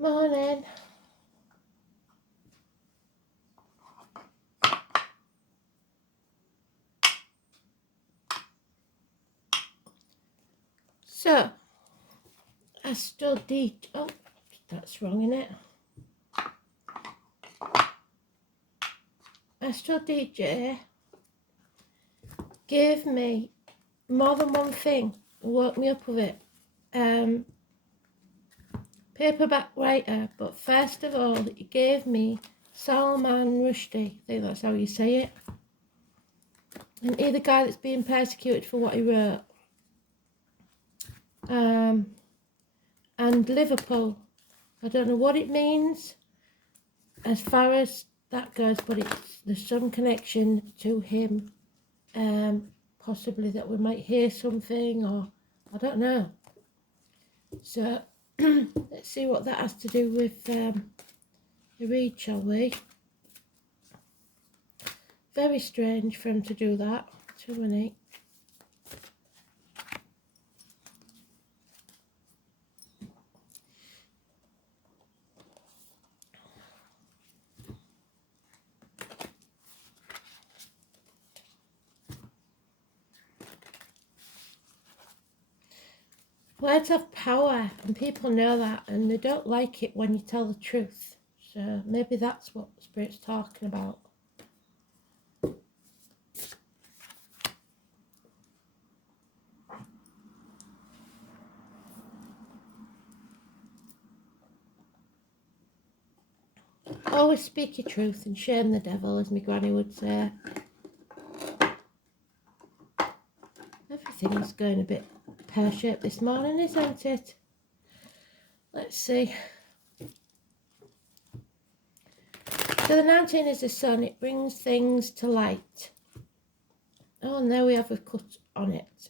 Morning. So, Astrology. Oh, that's wrong, isn't it? Astrology gave me more than one thing. Woke me up with it. Paperback writer, but first of all, he gave me Salman Rushdie. I think that's how you say it. And he's the guy that's being persecuted for what he wrote. And Liverpool. I don't know what it means as far as that goes, but there's some connection to him. Possibly that we might hear something, or I don't know. So let's see what that has to do with the read, shall we? Very strange for him to do that. Too many. Words have power, and people know that, and they don't like it when you tell the truth. So maybe that's what Spirit's talking about. Always speak your truth and shame the devil, as my granny would say. Everything's going a bit pear-shaped this morning, isn't it? Let's see. So the 19 is the sun. It brings things to light. Oh, and there we have a cut on it.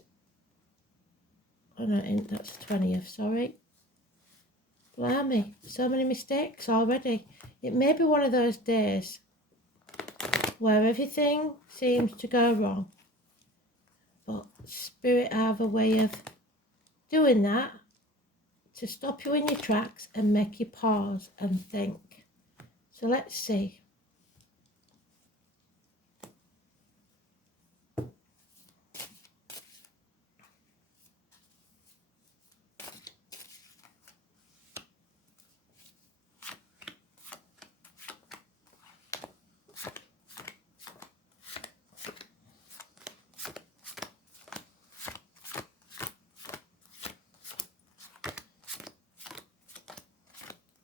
Oh, no, that's the 20th, sorry. Blimey, so many mistakes already. It may be one of those days where everything seems to go wrong. But Spirit have a way of doing that to stop you in your tracks and make you pause and think. So let's see.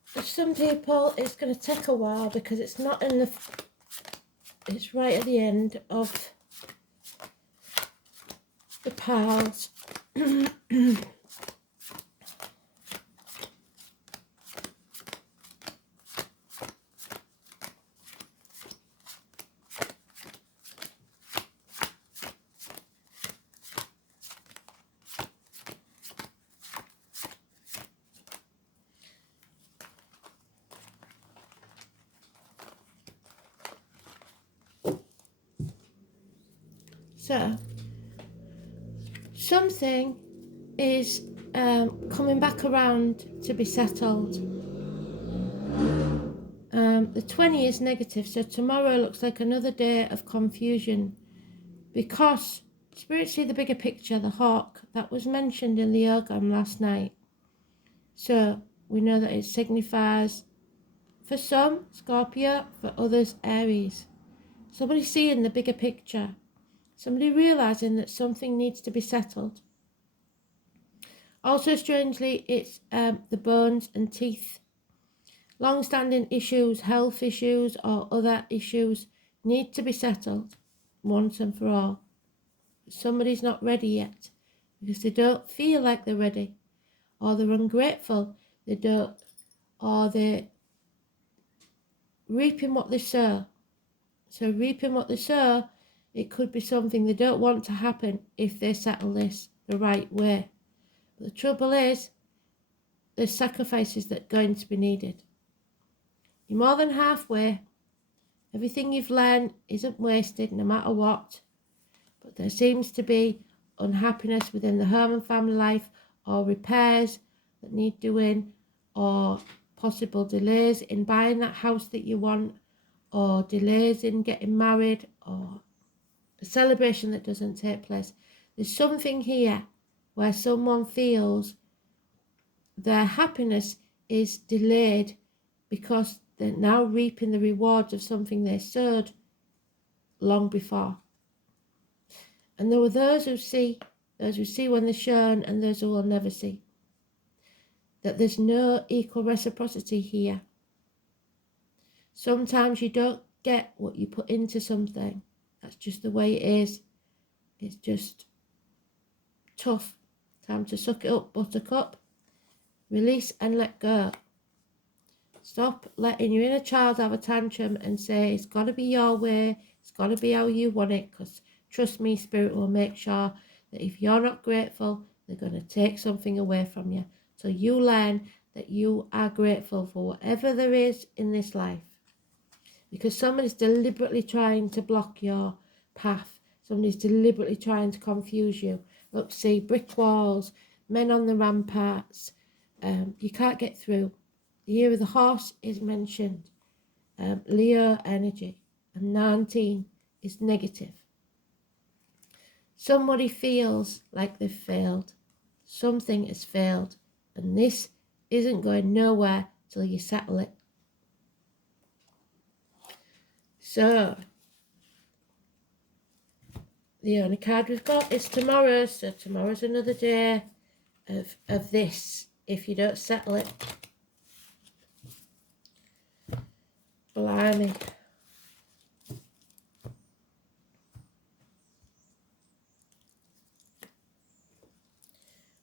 For some people it's going to take a while because it's not in the, it's right at the end of the piles. So, something is coming back around to be settled. The 20 is negative, so tomorrow looks like another day of confusion because Spirit see the bigger picture, the hawk, that was mentioned in the yoga last night. So, we know that it signifies, for some, Scorpio, for others, Aries. Somebody seeing the bigger picture. Somebody realising that something needs to be settled. Also, strangely, it's the bones and teeth. Long-standing issues, health issues or other issues need to be settled once and for all. Somebody's not ready yet because they don't feel like they're ready, or they're ungrateful, they don't, or they're reaping what they sow. So reaping what they sow, it could be something they don't want to happen if they settle this the right way. But the trouble is, there's sacrifices that are going to be needed. You're more than halfway. Everything you've learned isn't wasted no matter what. But there seems to be unhappiness within the home and family life, or repairs that need doing, or possible delays in buying that house that you want, or delays in getting married, or a celebration that doesn't take place. There's something here where someone feels their happiness is delayed because they're now reaping the rewards of something they sowed long before. And there were those who see when they're shown, and those who will never see. That there's no equal reciprocity here. Sometimes you don't get what you put into something. That's just the way it is. It's just tough. Time to suck it up, buttercup. Release and let go. Stop letting your inner child have a tantrum and say, it's got to be your way, it's got to be how you want it, because trust me, Spirit will make sure that if you're not grateful, they're going to take something away from you. So you learn that you are grateful for whatever there is in this life. Because somebody's deliberately trying to block your path. Somebody's deliberately trying to confuse you. Look, see, brick walls, men on the ramparts. You can't get through. The year of the horse is mentioned. Leo energy. And 19 is negative. Somebody feels like they've failed. Something has failed. And this isn't going nowhere till you settle it. So, the only card we've got is tomorrow. So tomorrow's another day of this, if you don't settle it. Blimey.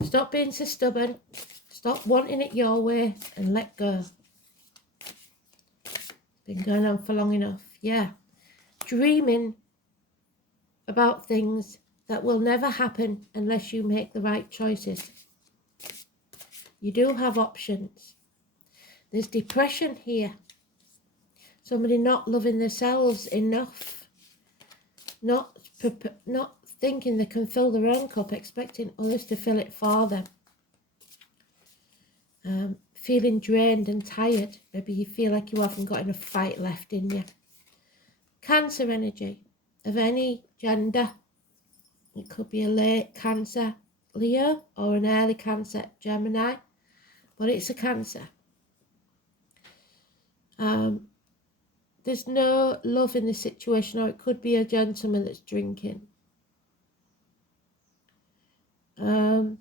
Stop being so stubborn. Stop wanting it your way and let go. It's been going on for long enough. Yeah. Dreaming about things that will never happen unless you make the right choices. You do have options. There's depression here. Somebody not loving themselves enough. Not thinking they can fill their own cup, expecting others to fill it for them. Feeling drained and tired. Maybe you feel like you haven't got enough fight left in you. Cancer energy of any gender. It could be a late Cancer Leo or an early Cancer Gemini, but it's a Cancer. There's no love in the situation, or it could be a gentleman that's drinking. And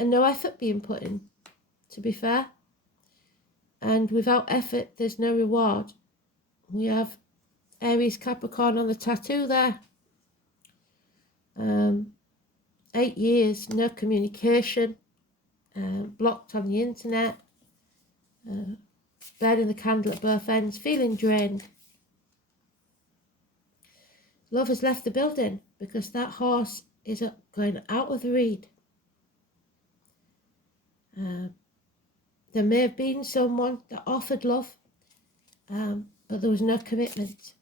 no effort being put in, to be fair. And without effort, there's no reward. We have Aries Capricorn on the tattoo there. 8 years, no communication, blocked on the internet, burning the candle at both ends, feeling drained. Love has left the building because that horse is going out of the reed. There may have been someone that offered love, but there was no commitment.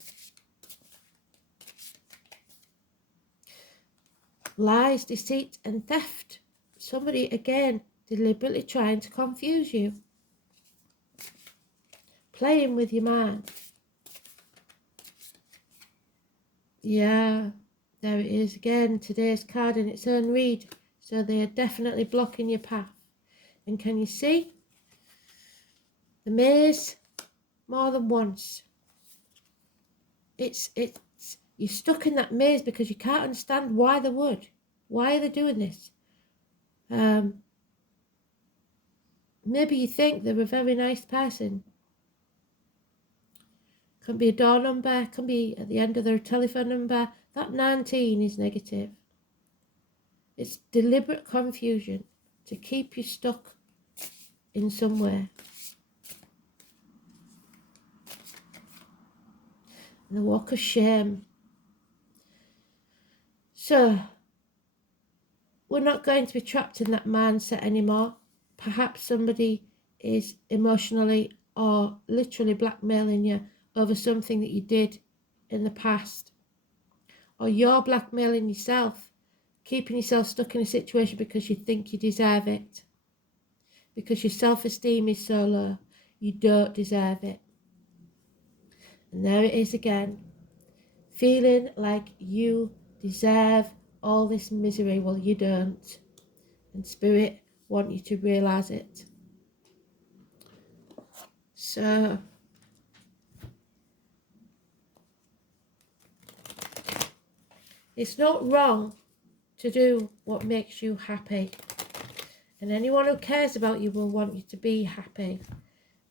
Lies, deceit and theft. Somebody, again, deliberately trying to confuse you. Playing with your mind. Yeah, there it is again. Today's card in its own read. So they are definitely blocking your path. And can you see? The maze, more than once. You're stuck in that maze because you can't understand why they would. Why are they doing this? Maybe you think they're a very nice person. Can be a door number, can be at the end of their telephone number. That 19 is negative. It's deliberate confusion to keep you stuck in somewhere. And the walk of shame. So, we're not going to be trapped in that mindset anymore. Perhaps somebody is emotionally or literally blackmailing you over something that you did in the past. Or you're blackmailing yourself, keeping yourself stuck in a situation because you think you deserve it. Because your self-esteem is so low. You don't deserve it. And there it is again. Feeling like you deserve all this misery. Well, you don't. And Spirit want you to realise it. So, it's not wrong to do what makes you happy. And anyone who cares about you will want you to be happy.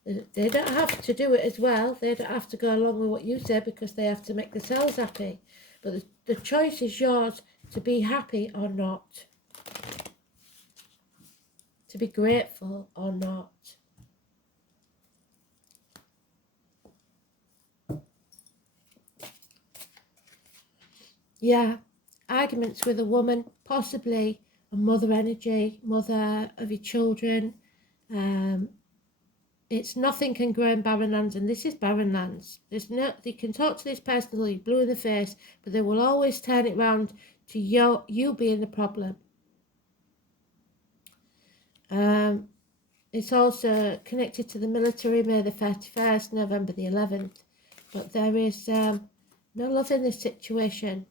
They don't have to do it as well. They don't have to go along with what you say because they have to make themselves happy. But the choice is yours to be happy or not. To be grateful or not. Yeah, arguments with a woman, possibly a mother energy, mother of your children. It's nothing can grow in barren lands, and this is barren lands. They can talk to this person until you're blue in the face, but they will always turn it round to you being the problem. It's also connected to the military, May the 31st, November the 11th. But there is no love in this situation.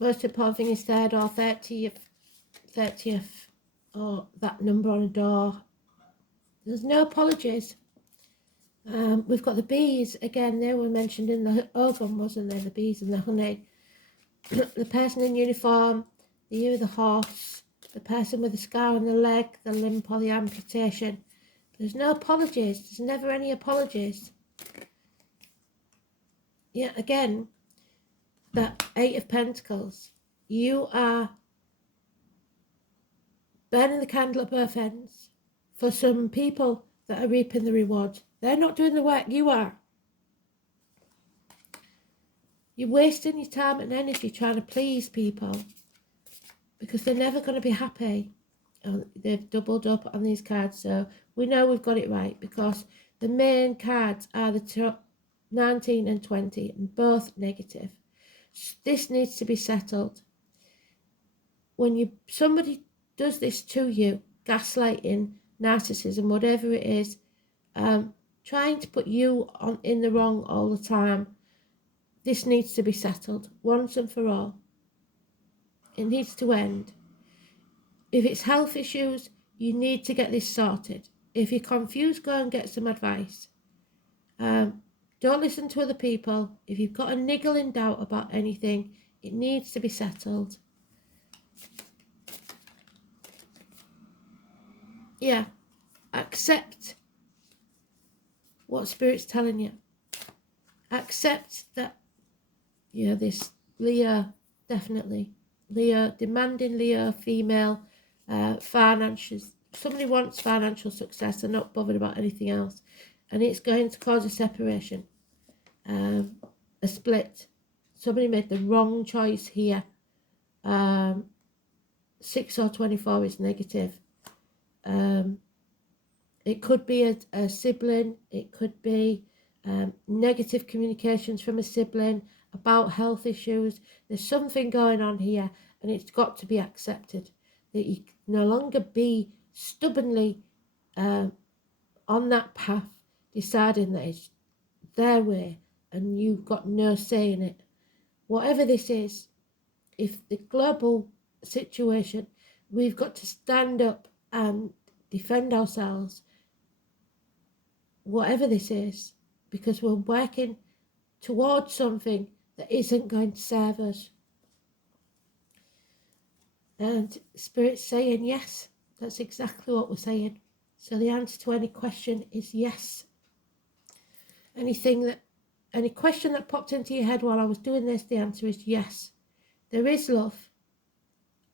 Most important thing is 3rd or 30th, or that number on a door. There's no apologies. We've got the bees, again, they were mentioned in the open, wasn't there? The bees and the honey. The person in uniform, the year of the horse, the person with the scar on the leg, the limp or the amputation. There's no apologies. There's never any apologies. Yeah, again, that 8 of Pentacles. You are burning the candle at both ends for some people that are reaping the reward. They're not doing the work, you are. You're wasting your time and energy trying to please people because they're never going to be happy. They've doubled up on these cards, so we know we've got it right because the main cards are the 19 and 20 and both negative. This needs to be settled. When somebody does this to you, gaslighting, narcissism, whatever it is, trying to put you in the wrong all the time, this needs to be settled once and for all. It needs to end. If it's health issues, you need to get this sorted. If you're confused, go and get some advice. Don't listen to other people. If you've got a niggling doubt about anything, it needs to be settled. Yeah, accept what Spirit's telling you. Accept that, this Leo, definitely. Leo, demanding Leo, female, finances. Somebody wants financial success and not bothered about anything else. And it's going to cause a separation, a split. Somebody made the wrong choice here. 6 or 24 is negative. It could be a sibling. It could be negative communications from a sibling about health issues. There's something going on here, and it's got to be accepted. That you can no longer be stubbornly on that path, deciding that it's their way and you've got no say in it. Whatever this is, if the global situation, we've got to stand up and defend ourselves, whatever this is, because we're working towards something that isn't going to serve us. And Spirit's saying yes, that's exactly what we're saying. So the answer to any question is yes. Any question that popped into your head while I was doing this, the answer is yes. There is love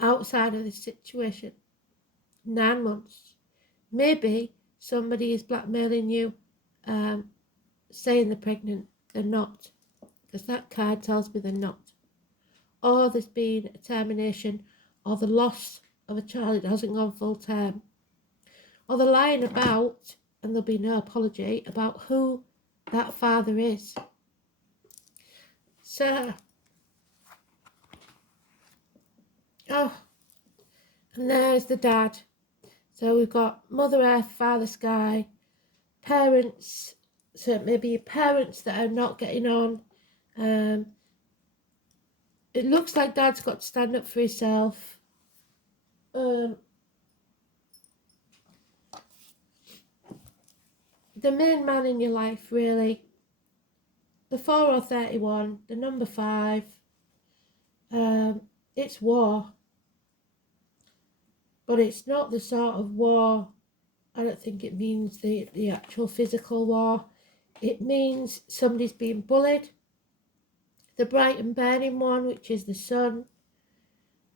outside of this situation. 9 months. Maybe somebody is blackmailing you, saying they're pregnant. They're not. Because that card tells me they're not. Or there's been a termination or the loss of a child that hasn't gone full term. Or they're lying about, and there'll be no apology, about who that father is. So, and there's the dad. So we've got Mother Earth, Father Sky, parents, so maybe parents that are not getting on. It looks like Dad's got to stand up for himself. The main man in your life, really. The 4 or 31, the number 5. It's war. But it's not the sort of war, I don't think it means the actual physical war. It means somebody's being bullied. The bright and burning one, which is the sun,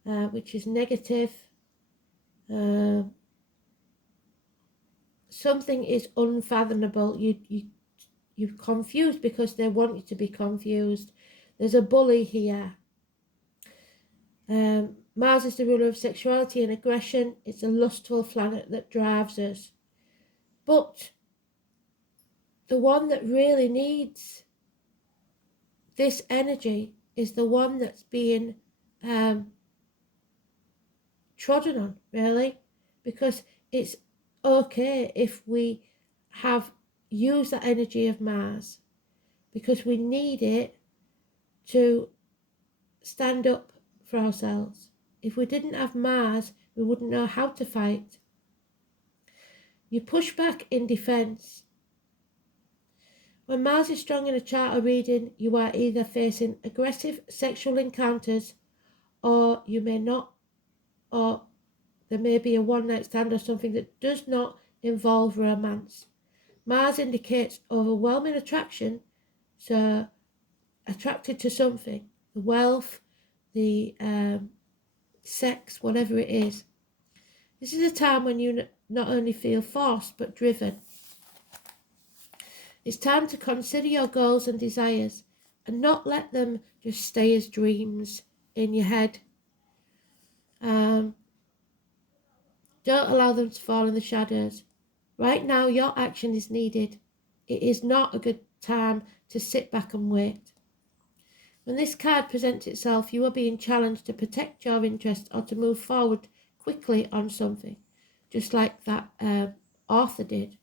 which is negative. Something is unfathomable. You're confused because they want you to be confused. There's a bully here. Mars is the ruler of sexuality and aggression. It's a lustful planet that drives us. But the one that really needs this energy is the one that's being trodden on, really, because it's okay if we have used that energy of Mars, because we need it to stand up for ourselves. If we didn't have Mars, we wouldn't know how to fight. You push back in defense. When Mars is strong in a chart or reading, you are either facing aggressive sexual encounters, or you may not, or there may be a one-night stand or something that does not involve romance. Mars indicates overwhelming attraction, so attracted to something, the wealth, the sex, whatever it is. This is a time when you not only feel forced but driven. It's time to consider your goals and desires and not let them just stay as dreams in your head. Don't allow them to fall in the shadows. Right now, your action is needed. It is not a good time to sit back and wait. When this card presents itself, you are being challenged to protect your interests or to move forward quickly on something, just like that author did.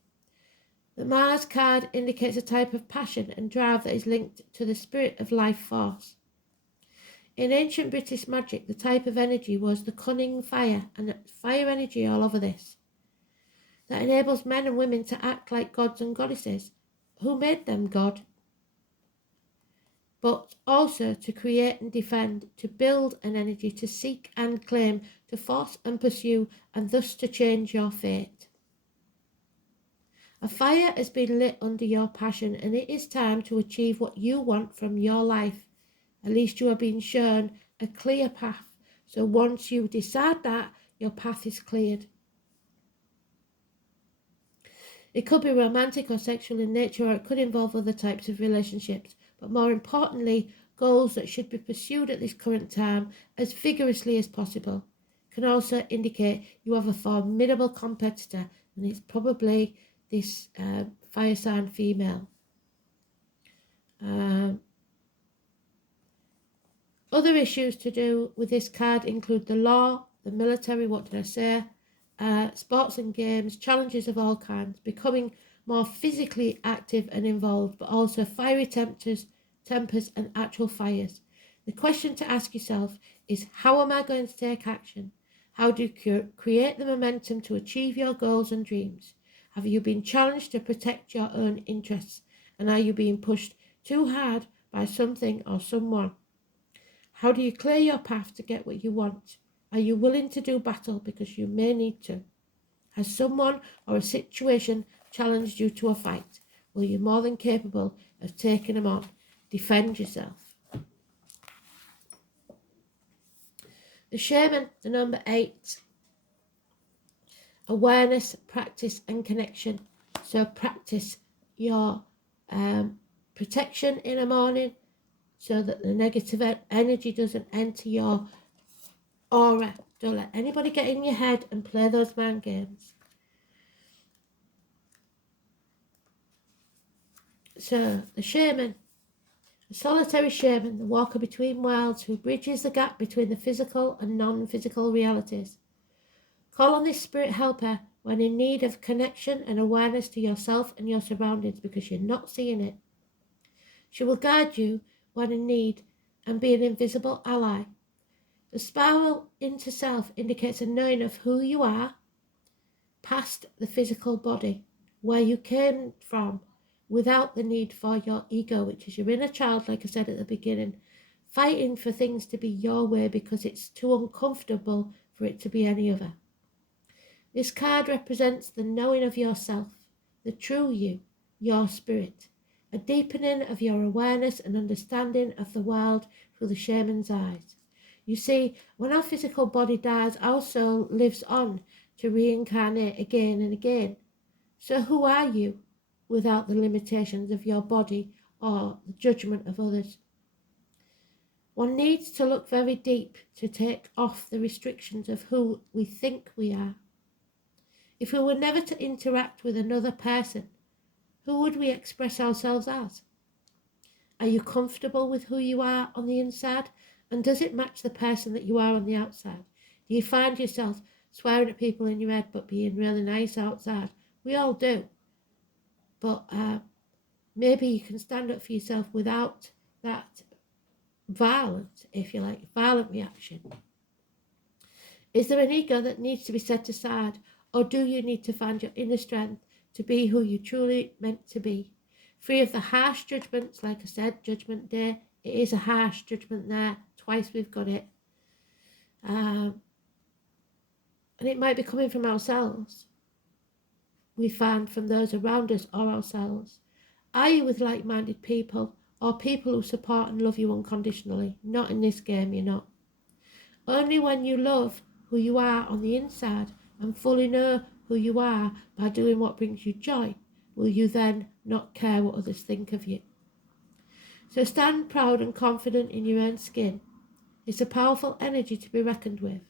The Mars card indicates a type of passion and drive that is linked to the spirit of life force. In ancient British magic, the type of energy was the cunning fire, and fire energy all over this, that enables men and women to act like gods and goddesses. Who made them God? But also to create and defend, to build an energy, to seek and claim, to force and pursue, and thus to change your fate. A fire has been lit under your passion, and it is time to achieve what you want from your life. At least you are being shown a clear path. So once you decide that, your path is cleared. It could be romantic or sexual in nature, or it could involve other types of relationships. But more importantly, goals that should be pursued at this current time as vigorously as possible. Can also indicate you have a formidable competitor, and it's probably this fire sign female. Other issues to do with this card include the law, the military, what did I say, sports and games, challenges of all kinds, becoming more physically active and involved, but also fiery tempers and actual fires. The question to ask yourself is, how am I going to take action? How do you create the momentum to achieve your goals and dreams? Have you been challenged to protect your own interests? And are you being pushed too hard by something or someone? How do you clear your path to get what you want? Are you willing to do battle because you may need to? Has someone or a situation challenged you to a fight? Well, you're more than capable of taking them on. Defend yourself. The shaman, the number 8. Awareness, practice and connection. So practice your protection in the morning so that the negative energy doesn't enter your aura. Don't let anybody get in your head and play those mind games. So the shaman, a solitary shaman, the walker between worlds who bridges the gap between the physical and non-physical realities. Call on this spirit helper when in need of connection and awareness to yourself and your surroundings because you're not seeing it. She will guide you when in need and be an invisible ally. The spiral into self indicates a knowing of who you are, past the physical body, where you came from, without the need for your ego, which is your inner child, like I said at the beginning, fighting for things to be your way because it's too uncomfortable for it to be any other. This card represents the knowing of yourself, the true you, your spirit, a deepening of your awareness and understanding of the world through the shaman's eyes. You see, when our physical body dies, our soul lives on to reincarnate again and again. So who are you without the limitations of your body or the judgment of others? One needs to look very deep to take off the restrictions of who we think we are. If we were never to interact with another person, who would we express ourselves as? Are you comfortable with who you are on the inside? And does it match the person that you are on the outside? Do you find yourself swearing at people in your head but being really nice outside? We all do. But maybe you can stand up for yourself without that violent, if you like, violent reaction. Is there an ego that needs to be set aside, or do you need to find your inner strength to be who you truly meant to be? Free of the harsh judgments, like I said, Judgment Day. It is a harsh judgment there. Twice we've got it. And it might be coming from ourselves. We find from those around us or ourselves. Are you with like-minded people or people who support and love you unconditionally? Not in this game, you're not. Only when you love who you are on the inside and fully know who you are by doing what brings you joy will you then not care what others think of you. So stand proud and confident in your own skin. It's a powerful energy to be reckoned with.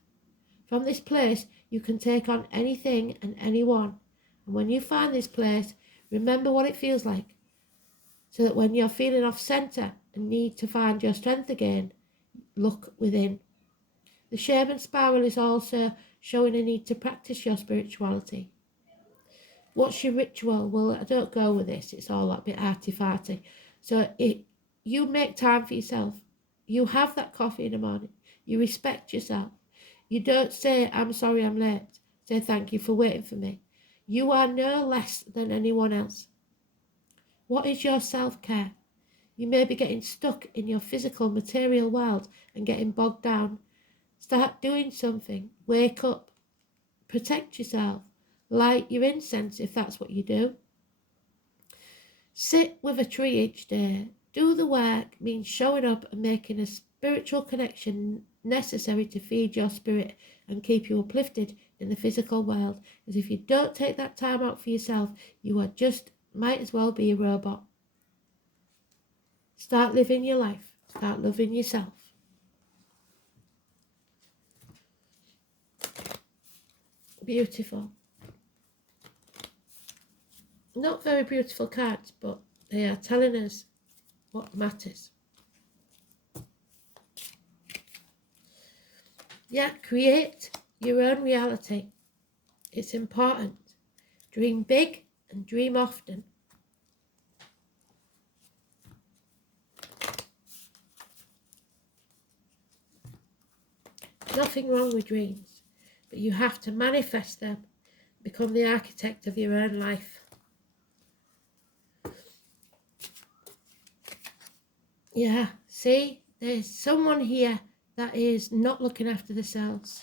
From this place, you can take on anything and anyone. And when you find this place, remember what it feels like, so that when you're feeling off center and need to find your strength again, look within. The shaman spiral is also showing a need to practice your spirituality. What's your ritual? Well, I don't go with this. It's all a bit arty-farty. So you make time for yourself. You have that coffee in the morning. You respect yourself. You don't say, I'm sorry I'm late. Say, thank you for waiting for me. You are no less than anyone else. What is your self-care? You may be getting stuck in your physical, material world and getting bogged down. Start doing something. Wake up. Protect yourself. Light your incense if that's what you do. Sit with a tree each day. Do the work means showing up and making a spiritual connection necessary to feed your spirit and keep you uplifted in the physical world. As if you don't take that time out for yourself, you are just might as well be a robot. Start living your life. Start loving yourself. Beautiful. Not very beautiful cards, but they are telling us what matters. Yeah, create your own reality. It's important. Dream big and dream often. Nothing wrong with dreams, but you have to manifest them, become the architect of your own life. Yeah, see, there's someone here that is not looking after themselves.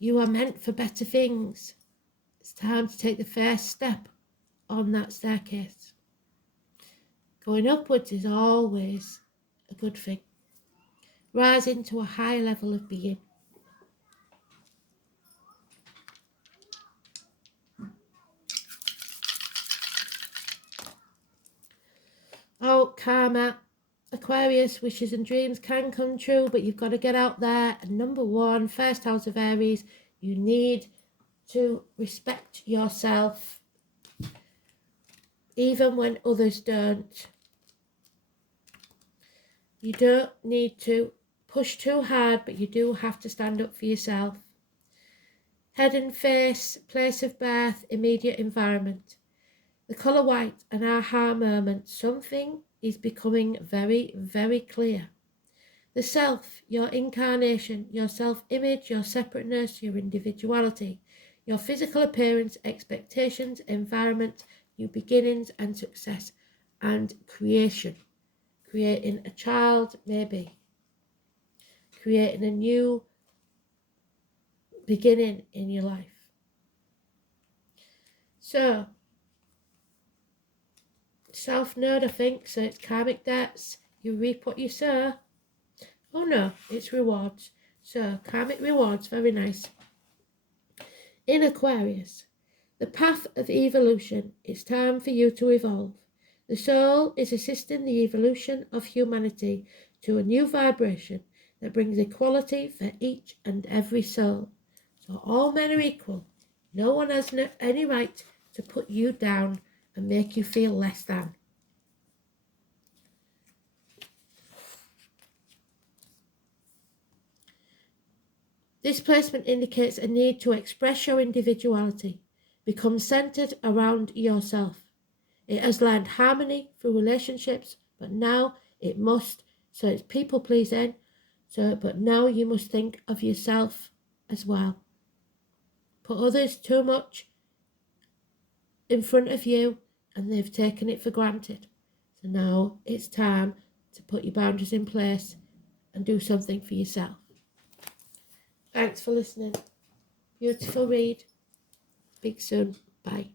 You are meant for better things. It's time to take the first step on that staircase. Going upwards is always a good thing. Rising to a high level of being. Oh, karma. Aquarius, wishes and dreams can come true, but you've got to get out there. And number one, first house of Aries, you need to respect yourself, even when others don't. You don't need to push too hard, but you do have to stand up for yourself. Head and face, place of birth, immediate environment. The colour white, an aha moment. Something is becoming very, very clear. The self, your incarnation, your self-image, your separateness, your individuality, your physical appearance, expectations, environment, new beginnings and success, and creation. Creating a child, maybe. Creating a new beginning in your life. So, South Node, I think, so it's karmic debts. You reap what you sow. Oh no, it's rewards. So, karmic rewards, very nice. In Aquarius, the path of evolution. It's time for you to evolve. The soul is assisting the evolution of humanity to a new vibration that brings equality for each and every soul. So all men are equal. No one has any right to put you down and make you feel less than. This placement indicates a need to express your individuality, become centered around yourself. It has learned harmony through relationships, but now it must, so it's people pleasing, but now you must think of yourself as well. Put others too much in front of you and they've taken it for granted. So now it's time to put your boundaries in place and do something for yourself. Thanks for listening. Beautiful read. Speak soon. Bye.